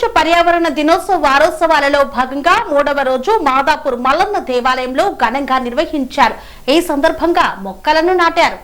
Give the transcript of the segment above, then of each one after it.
ప్రపంచ పర్యావరణ దినోత్సవ వారోత్సవాలలో భాగంగా 3వ రోజు మాదాపూర్ మల్లన్న దేవాలయంలో ఘనంగా నిర్వహించారు. ఈ సందర్భంగా మొక్కలను నాటారు.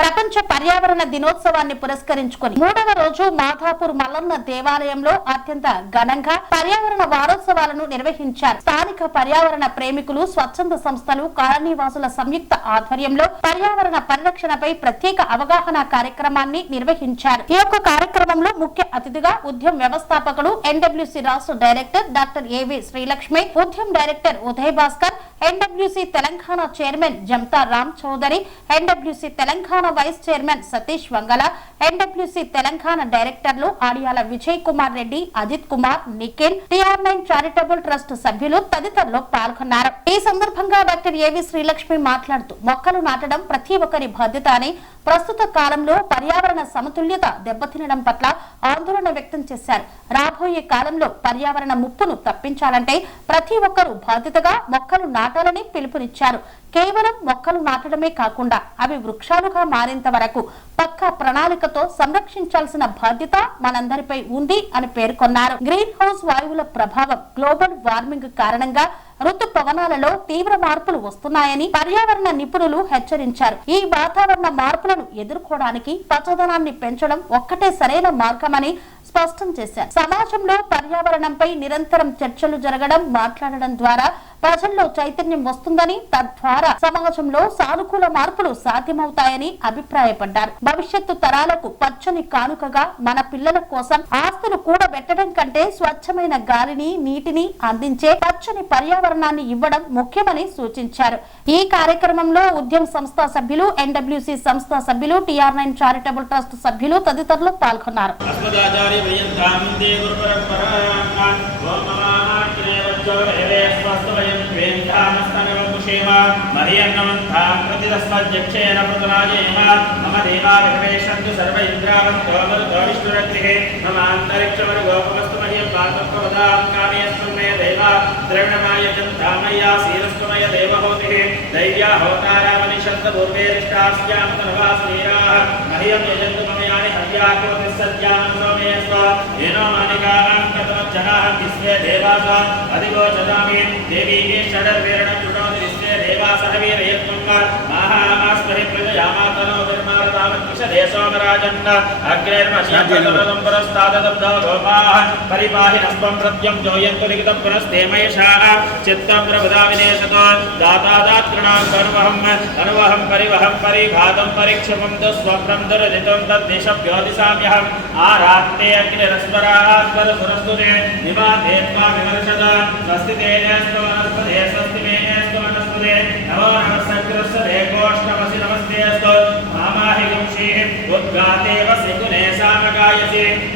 ప్రపంచ పర్యావరణ దినోత్సవాన్ని పురస్కరించుకుని 3వ రోజు మాదాపూర్ మల్లన్న దేవాలయంలో అత్యంత ఘనంగా పర్యావరణ వారోత్సవాలను నిర్వహించారు. స్థానిక పర్యావరణ ప్రేమికులు, స్వచ్ఛంద సంస్థలు, కాలనీవాసుల సంయుక్త ఆధ్వర్యంలో పర్యావరణ పరిరక్షణపై ప్రత్యేక అవగాహన కార్యక్రమాన్ని నిర్వహించారు. ఈ యొక్క కార్యక్రమంలో ముఖ్య అతిథిగా ఉద్యమ వ్యవస్థాపకులు, ఎన్డబ్ల్యూసీ రాష్ట్ర డైరెక్టర్ డాక్టర్ ఏవి శ్రీలక్ష్మి, ఉద్యమ director Uday Bhaskar, NWC Telangana chairman Jamata Ram Chaudhary, NWC Telangana vice chairman Satish Vangala, NWC Telangana డైరెక్టర్లు Adiyala Vijay Kumar Reddy, Ajith Kumar, Nikhil, TR9 charitable trust సభ్యులు తదితరులు పాల్గొన్నారు. ఈ సందర్భంగా డాక్టర్ ఏవి శ్రీలక్ష్మి మాట్లాడుతూ మొక్కలు నాటడం ప్రతి ఒక్కరి బాధ్యత అని, ప్రస్తుత కాలంలో పర్యావరణ సమతుల్యత దెబ్బతినడం పట్ల ఆందోళన వ్యక్తం చేశారు. రాబోయే కాలంలో పర్యావరణ ముప్పును తప్పించాలంటే ప్రతి ఒక్కరూ బాధ్యతగా మొక్కలు నాటాలని పిలుపునిచ్చారు. కేవలం మొక్కలు నాటడమే కాకుండా అవి వృక్షాలుగా మారేంత వరకు పక్కా ప్రణాళికతో సంరక్షించాల్సిన బాధ్యత మనందరిపై ఉంది అని పేర్కొన్నారు. గ్రీన్ హౌస్ వాయువుల ప్రభావం, గ్లోబల్ వార్మింగ్ కారణంగా ఋతుపవనాలలో తీవ్ర మార్పులు వస్తున్నాయని పర్యావరణ నిపుణులు హెచ్చరించారు. ఈ వాతావరణ మార్పులను ఎదుర్కోవడానికి పచ్చదనాన్ని పెంచడం ఒక్కటే సరైన మార్గమని స్పష్టం చేశారు. సమాజంలో పర్యావరణంపై నిరంతరం చర్చలు జరగడం, మాట్లాడడం ద్వారా ప్రజల్లో చైతన్యం వస్తుందని, తద్వారా సమాజంలో సానుకూల మార్పులు సాధ్యమవుతాయని అభిప్రాయపడ్డారు. భవిష్యత్తు తరాలకు పచ్చని కానుకగా మన పిల్లల కోసం ఆస్తులు కూడబెట్టడం కంటే స్వచ్ఛమైన గాలిని, నీటిని అందించే పచ్చని పర్యావరణాన్ని ఇవ్వడం ముఖ్యమని సూచించారు. ఈ కార్యక్రమంలో ఉద్యమ సంస్థ సభ్యులు, ఎన్డబ్ల్యూసీ సంస్థ సభ్యులు, TR9 చారిటబుల్ ట్రస్ట్ సభ్యులు తదితరులు పాల్గొన్నారు.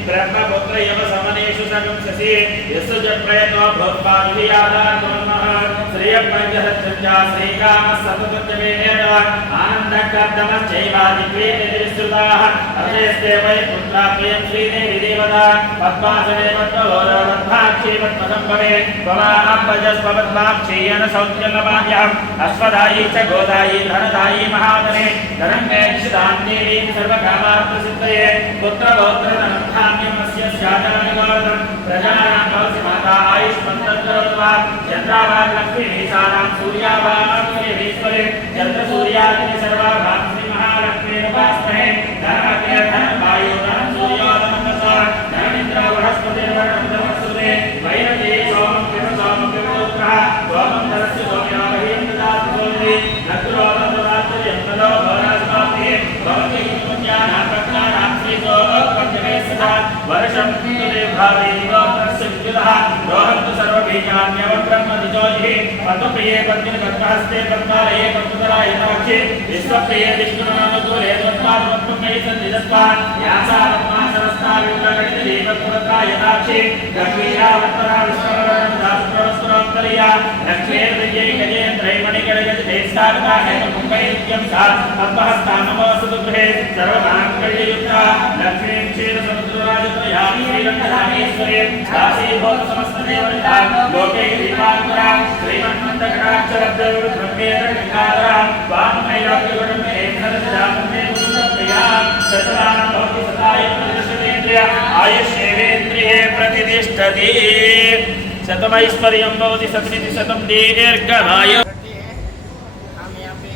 ब्रह्मपुत्र यव समनेषु सगंससि यस्य जप्रयतो भवद्भावियादात्मनः श्रेयप्रजहत्या श्रीकामः सततजमेन आनन्दकर्दमश्चैवादिक्वेतिविस्तृताः अथेस्ते वै पुत्रा प्रियं श्रीदेवी देवता पद्मासने पद्मलोरवद्भाक्षे पद्मसम्भवे त्वमापजस्वद्भाक्षेयन सौख्यलमान्यहम् अश्वदायी च गोदायी धनदायी महादने धनङ्गैक्षिदान्देवीं सर्वकामार्थसिद्धये पुत्रगोत्रधनधान्यमस्य स्यादननिवारणं प्रजानां भवति माता आयुष्मन्तरत्वा चन्द्रावालक्ष्मीसानां सूर्यावालक्ष्मीश्वरे चन्द्रसूर्याग्नि सर्वाभास्ति महालक्ष्मी नमस्महे धनमग्ने धनवायु धनं सूर्यो धनमसा धनेन्द्र बृहस्पतिर्वरुणमसुदे वैरते सोमं पितृपुत्रः सोमं धनस्य सोम्यावहिं ददातु सोमे नक्रोदं ददातु यन्मलो भवनास्माभिः भवति पुण्यानां प्रज्ञानां श्रीतो पञ्चमे सदा वर्षं तुले भावेयोत्रस्य विद्युतः रोहन्तु सर्वबीजान्यवं ब्रह्मदिजोजिः पद्मप्रिये पद्मिनि पद्महस्ते पद्मालये पद्मधराय यथाक्षे विश्वप्रिये विष्णुनानुकूले त्वत्पादपद्मकैः सन्निधत्वान् यासा पद्मासनस्था विमुखगणितली पद्मभद्रा यथाक्षे गम्भीरावत्तरा विश्ववरदासुप्रवस्त्रोत्तरीया लक्ष्मीर्विजये गजेन्द्रैमणिगणगजदेशागता हेमकुम्भैर्यं सा पद्महस्ता नमोऽस्तु गृहे सर्वमाङ्गल्ययुक्ता लक्ष्मीं क्षीरसमुद्रराजत्रयां श्रीरङ्गधामेश्वरे दासीभूतसमस्तदेवता लोके दीपाङ्कुरा श्रीमन्मन्दकटाक्षरब्दविरुद्ध्रमेतगङ्गाधरा वामनैराग्यगुणमे धनसदाममे मुकुन्दप्रिया सतरां भवति सदाय प्रदर्शनेन्द्रिया आयुष्येवेन्द्रिये प्रतिष्ठति शतमैश्वर्यं भवति शतमिति शतं दीर्घमायु। हम यहाँ पे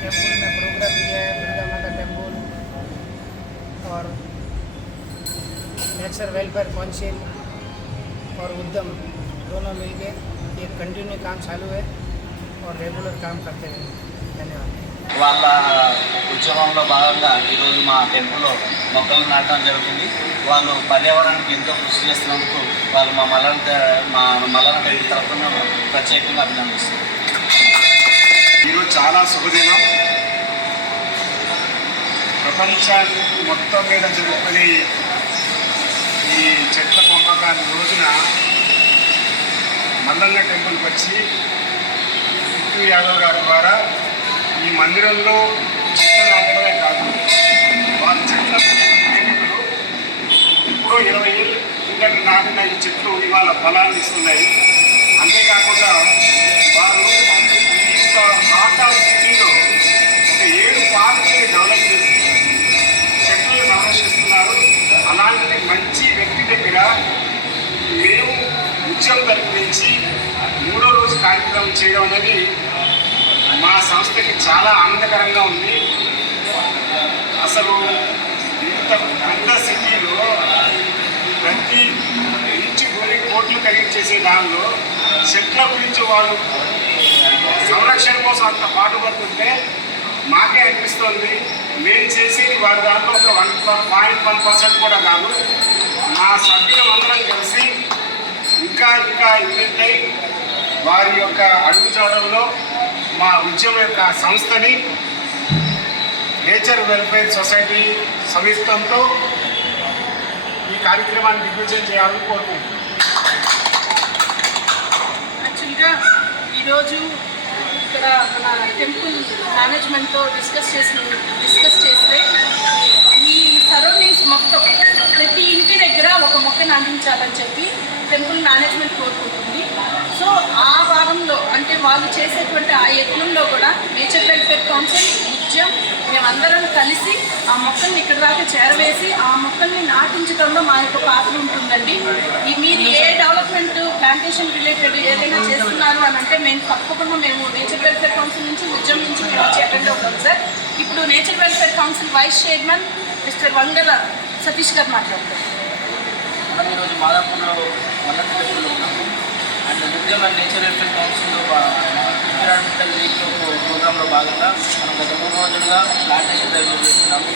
टेम्पल में प्रोग्राम किया है, दुर्गा माता टेम्पल और नेचर वेलफेयर काउंसिल और उद्यम दोनों मिलके ये कंटिन्यू काम चालू है और रेगुलर काम करते रहेंगे। धन्यवाद। వాళ్ళ ఉద్యమంలో భాగంగా ఈరోజు మా టెంపుల్లో మొక్కలు నాటడం జరుగుతుంది. వాళ్ళు పర్యావరణానికి ఎంతో కృషి చేస్తున్నందుకు వాళ్ళు మా మల్లన్న టెంపుల్ తరఫున ప్రత్యేకంగా అభినందిస్తున్నారు. ఈరోజు చాలా శుభదినం. ప్రపంచాన్ని మొత్తం మీద జరుపుకునే ఈ చెట్ల పెంపకాన్ని రోజున మల్లన్న టెంపుల్కి వచ్చి పిట్టు యాదవ్ గారి ద్వారా ఈ మందిరంలో చెట్లు నాటడమే కాదు, వాళ్ళ చెట్ల ప్రేమికులు ఇప్పుడు 20 ఏళ్ళు కిందట నాటిన ఈ చెట్లు ఇవాళ ఫలాన్ని ఇస్తున్నాయి. అంతేకాకుండా వారు ఈ ఆర్ట్ ఆఫ్ సిటీలో ఒక 7 పార్కుని డెవలప్ చేసి చెట్లు సంరక్షిస్తున్నారు. అలాంటి మంచి వ్యక్తి దగ్గర మేము ఉద్యమం తరపునించి 3వ రోజు కార్యక్రమం చేయడం అనేది మా సంస్థకి చాలా ఆనందకరంగా ఉంది. అసలు ఇంత పెద్ద సిటీలో ప్రతి ఇంచు భూమి కోట్లు ఖరీదు చేసే దానిలో చెట్ల గురించి వాళ్ళు సంరక్షణ కోసం అంత పాటుపడుతుంటే మాకే అనిపిస్తుంది మేము చేసేది వారి దాంట్లో ఒక 1.1% కూడా కాదు. మా సభ్యులు అందరం కలిసి ఇంకా ఏంటంటే వారి యొక్క అడుగుజాడల్లో మా ఉద్యమం యొక్క సంస్థని నేచర్ వెల్ఫేర్ సొసైటీ సంయుక్తంతో ఈ కార్యక్రమాన్ని దిగ్విజయం చేయాలని కోరుకుంటున్నాను. యాక్చువల్గా ఈరోజు ఇక్కడ మన టెంపుల్ మేనేజ్మెంట్తో డిస్కస్ చేస్తే ఈ సరౌండింగ్స్ మొత్తం ప్రతి ఇంటి దగ్గర ఒక మొక్కను అందించాలని చెప్పి టెంపుల్ మేనేజ్మెంట్ కోరుకుంటుంది. సో ఆ భాగంలో అంటే వాళ్ళు చేసేటువంటి ఆ యత్నంలో కూడా నేచర్ వెల్ఫేర్ కౌన్సిల్ ఉద్యమం మేమందరం కలిసి ఆ మొక్కల్ని ఇక్కడ దాకా చేరవేసి ఆ మొక్కల్ని నాటించడంలో మా యొక్క పాత్ర ఉంటుందండి. మీరు ఏ డెవలప్మెంట్ ప్లాంటేషన్ రిలేటెడ్ ఏదైనా చేస్తున్నారు అని అంటే తప్పకుండా మేము నేచర్ వెల్ఫేర్ కౌన్సిల్ నుంచి ఉద్యమం నుంచి మేము వచ్చి అటెండ్ అవుతాం సార్. ఇప్పుడు nature welfare council vice chairman mister Vangala Satish గారు మాట్లాడతారు. మనం ఈరోజు మాదాపూర్లో మల్లన్న టెంపుల్లో ఉన్నాము. అండ్ ఉద్యమ అండ్ నేచర్ వెల్ఫేర్ కౌన్సిల్లో ఎన్విరాన్మెంటల్ వీక్ ప్రోగ్రాంలో భాగంగా మనం గత 3 రోజులుగా ప్లాంటేషన్ డ్రైవ్ చేస్తున్నాము.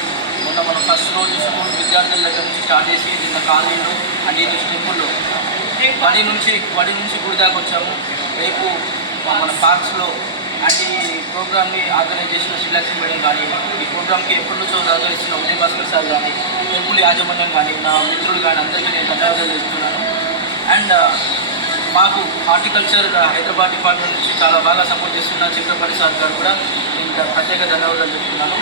మనం ఫస్ట్ రోజు స్కూల్ విద్యార్థుల దగ్గర నుంచి స్టార్ట్ చేసి నిన్న కాలనీలో అండ్ ఈరోజు టెంపుల్లో బడి నుంచి గుడి దాకా వచ్చాము. రేపు మన పార్క్స్లో అండ్ ఈ ప్రోగ్రామ్ని ఆర్గనైజ్ చేసిన శ్రీలక్ష్మి మేడం కానీ, ఈ ప్రోగ్రామ్కి ఎప్పటి నుంచో సహకరిస్తున్న ఉదయ్ భాస్కర్ సార్ కానీ, టెంపుల్ యాజమాన్యం కానీ, నా మిత్రులు కానీ అందరికీ నేను ధన్యవాదాలు చేస్తున్నాను. అండ్ మాకు హార్టికల్చర్ హైదరాబాద్ డిపార్ట్మెంట్ నుంచి చాలా బాగా సపోర్ట్ చేస్తున్న చక్రపాణి సార్ గారు కూడా నేను ప్రత్యేక ధన్యవాదాలు చెప్తున్నాను.